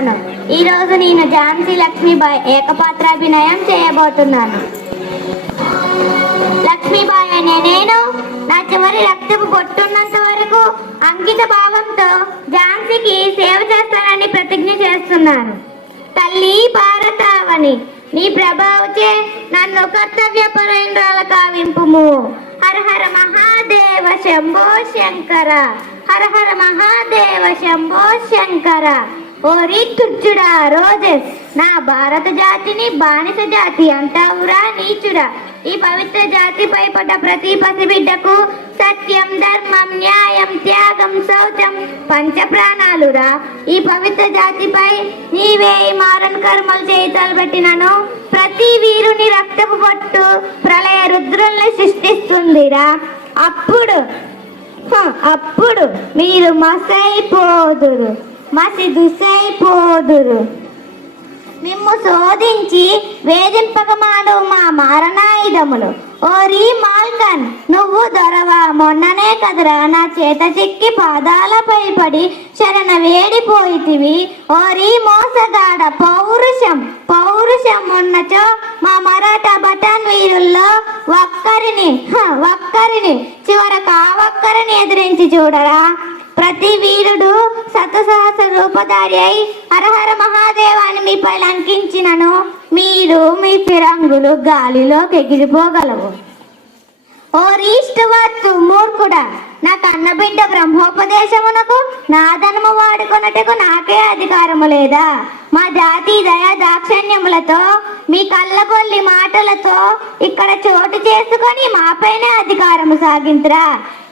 నమస్కారాలను. ఈరోజు నేను ఝాన్సీ లక్ష్మీబాయి ఏకపాత్రాభినయం చేయబోతున్నాను. లక్ష్మీబాయి అనే నేను నా చివరి రక్తపు పొట్టున్నంత వరకు అంకిత భావంతో ఝాన్సీకి సేవ చేస్తానని ప్రతిజ్ఞ చేస్తున్నాను. తల్లి భారతావని, నీ ప్రభావచే నన్ను కర్తవ్య పరైంద్రాల కావింపుము. హర హర మహాదేవ శంభో శంకర, హర హర మహాదేవ శంభో శంకర. ఓరి తుచ్చుడా రోజెస్, నా భారత జాతిని బానిస జాతి అంటావురా నీచుడా. ఈ పవిత్ర జాతిపై పడ్డ ప్రతి పసిబిడ్డకు సత్యం, ధర్మం, న్యాయం, త్యాగం, శౌచం పంచ ప్రాణాలురా. ఈ పవిత్ర జాతిపై నీవే మారణ కర్మలు చేతలు పెట్టినను ప్రతి వీరుని రక్తపు పట్టు ప్రళయ రుద్రుల్ని సృష్టిస్తుందిరా. అప్పుడు మీరు మసైపోదురు, మసిదుసైపోదురు. మిమ్ము శోధించి వేధింపకమాడు మా మారణాయుధములు. ఓరి మాల్కన్, నువ్వు దొరవా, మొన్ననే కదరా నా చేత చిక్కి పాదాలపై పడి శరణ వేడిపోయితివి. ఓరి మోసగాడ, పౌరుషం ఉన్నచో మా మరాఠా బటాన్ వీరుల్లో ఒక్కరిని చివరకు ఆ ఒక్కరిని ఎదిరించి చూడరా. ప్రతి వీరుడు సతసహస్ర రూపధారి అయి హరహర మహాదేవాన్ని మీపై లంకించినను మీరు మీ ఫిరంగులు గాలిలోకి ఎగిరిపోగలవు. ఓ రీష్టువచ్చు మూర్ఖుడా, నా కన్నబిడ్డ బ్రహ్మోపదేశమునకు నా ధనము వాడుకొనటకు నాకే అధికారము లేదా? మా జాతి దయా దాక్షణ్యములతో మీ కళ్ళగొల్లి మాటలతో ఇక్కడ చోటు చేసుకొని మాపైనే అధికారము సాగించరా.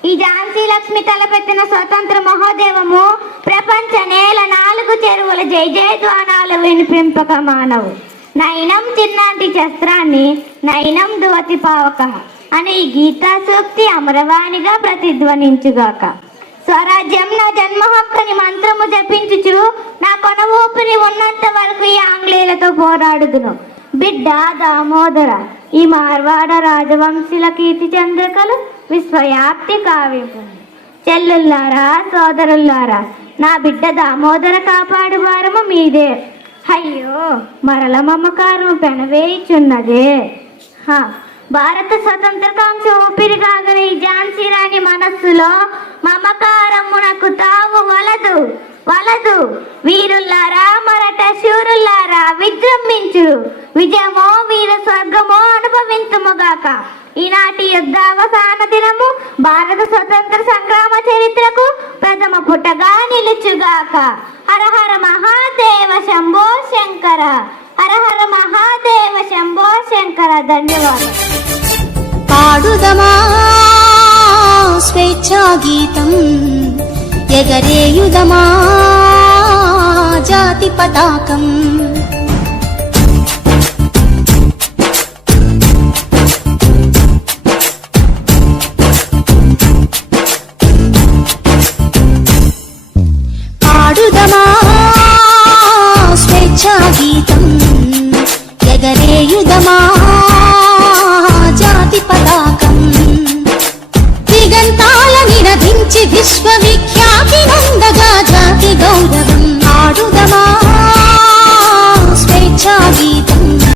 ఈ ఝాన్సీ లక్ష్మి తలపెట్టిన స్వతంత్ర మహోదేవము ప్రపంచ నేల నాలుగు చెరువుల జై జయ ధ్వానాలు వినిపింపక మానవు. నయనం చిన్నాంటి శస్త్రాన్ని నయనం దువతి పావక అని ఈ గీతా సూక్తి అమరవాణిగా ప్రతిధ్వనించుగాక. స్వరాజ్యం నా జన్మ హక్కని మంత్రము జపించుచు నా కొన ఊపిరి ఉన్నంత వరకు ఈ ఆంగ్లేయులతో పోరాడుదును. బిడ్డ దామోదర, ఈ మార్వాడ రాజవంశీల కీర్తి చంద్రికలు విశ్వవ్యాప్తి కావింపు. చెల్లుల్లారా, సోదరుల్లారా, నా బిడ్డ దామోదర కాపాడు వారము మీదే. అయ్యో మరల మమకారం పెనవేయుచున్నదే. భారత స్వతంత్రకాంక్ష ఊపిరి కాగని ఈ ఝాన్సీ రాణి మనస్సులో మమకారమునకు తావు వలదు. వీరుల్లారా, మరట శూరుల్లారా, విజృంభించు. విజయమో వీర స్వర్గమో అనుభవించుముగాక. ఈనాటి యుద్ధావసాన దినము భారత స్వతంత్ర సంగ్రామ చరిత్రకు ప్రథమ పుటగా నిలుచుగాక. హర హర మహాదేవ శంభో శంకర, హర హర మహాదేవ శంభో శంకర. ధన్యవాదాలు. పాడుదమా స్వేచ్ఛా గీతం, ఎగరేయుదమా జాతి పతాకం. పాడుదమా స్వేచ్ఛా గీతం, ఎగరేయుదమా జాతి పతాకం. దిగంతాల నిరధించి విశ్వవిఖ్యాత